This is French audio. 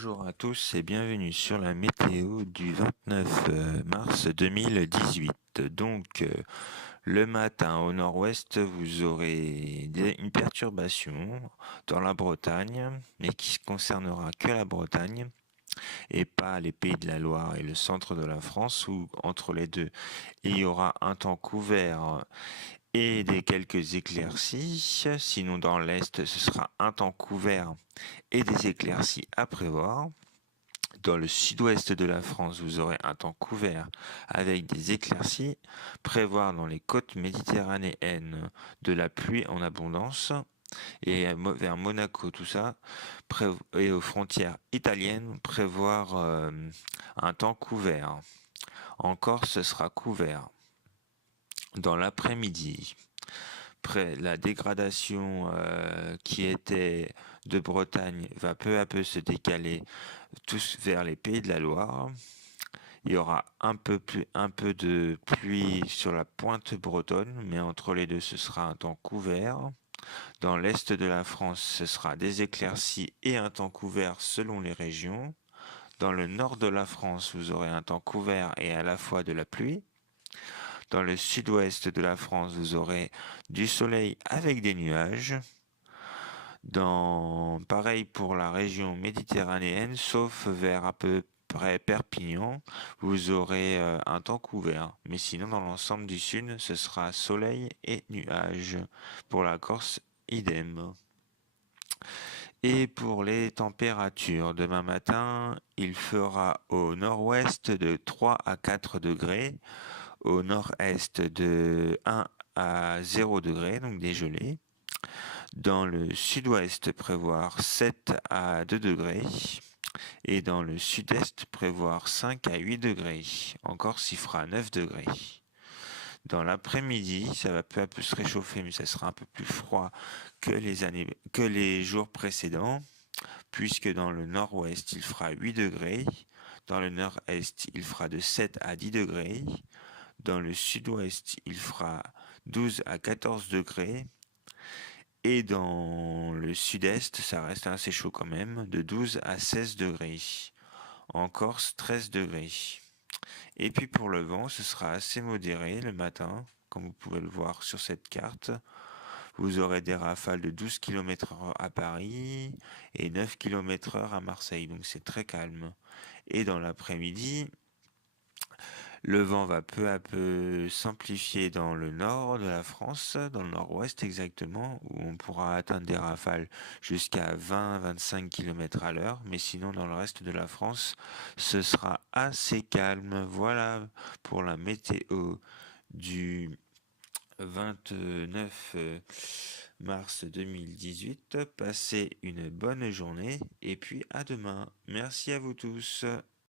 Bonjour à tous et bienvenue sur la météo du 29 mars 2018. Le matin au nord-ouest, vous aurez une perturbation dans la Bretagne, mais qui ne concernera que la Bretagne et pas les pays de la Loire et le centre de la France où entre les deux, il y aura un temps couvert et des quelques éclaircies. Sinon, dans l'est, ce sera un temps couvert et des éclaircies à prévoir. Dans le sud-ouest de la France, vous aurez un temps couvert avec des éclaircies. Prévoir dans les côtes méditerranéennes de la pluie en abondance. Et vers Monaco, tout ça, et aux frontières italiennes, prévoir un temps couvert. En Corse, ce sera couvert. Dans l'après-midi, la dégradation qui était de Bretagne va peu à peu se décaler tous vers les pays de la Loire. Il y aura un peu de pluie sur la pointe bretonne, mais entre les deux, ce sera un temps couvert. Dans l'est de la France, ce sera des éclaircies et un temps couvert selon les régions. Dans le nord de la France, vous aurez un temps couvert et à la fois de la pluie. Dans le sud-ouest de la France, vous aurez du soleil avec des nuages. Pareil pour la région méditerranéenne, sauf vers à peu près Perpignan, vous aurez un temps couvert. Mais sinon, dans l'ensemble du sud, ce sera soleil et nuages. Pour la Corse, idem. Et pour les températures, demain matin, il fera au nord-ouest de 3 à 4 degrés, au nord-est de 1 à 0 degrés, donc des gelées. Dans le sud-ouest, prévoir 7 à 2 degrés. Et dans le sud-est, prévoir 5 à 8 degrés. Encore s'il fera 9 degrés. Dans l'après-midi, ça va peu à peu se réchauffer, mais ça sera un peu plus froid que les jours précédents, puisque dans le nord-ouest, il fera 8 degrés. Dans le nord-est, il fera de 7 à 10 degrés. Dans le sud-ouest, il fera 12 à 14 degrés. Et dans le sud-est, ça reste assez chaud quand même, de 12 à 16 degrés. En Corse, 13 degrés. Et puis pour le vent, ce sera assez modéré le matin, comme vous pouvez le voir sur cette carte. Vous aurez des rafales de 12 km/h à Paris et 9 km/h à Marseille, donc c'est très calme. Et dans l'après-midi, le vent va peu à peu s'amplifier dans le nord de la France, dans le nord-ouest exactement, où on pourra atteindre des rafales jusqu'à 20-25 km à l'heure. Mais sinon, dans le reste de la France, ce sera assez calme. Voilà pour la météo du 29 mars 2018. Passez une bonne journée et puis à demain. Merci à vous tous.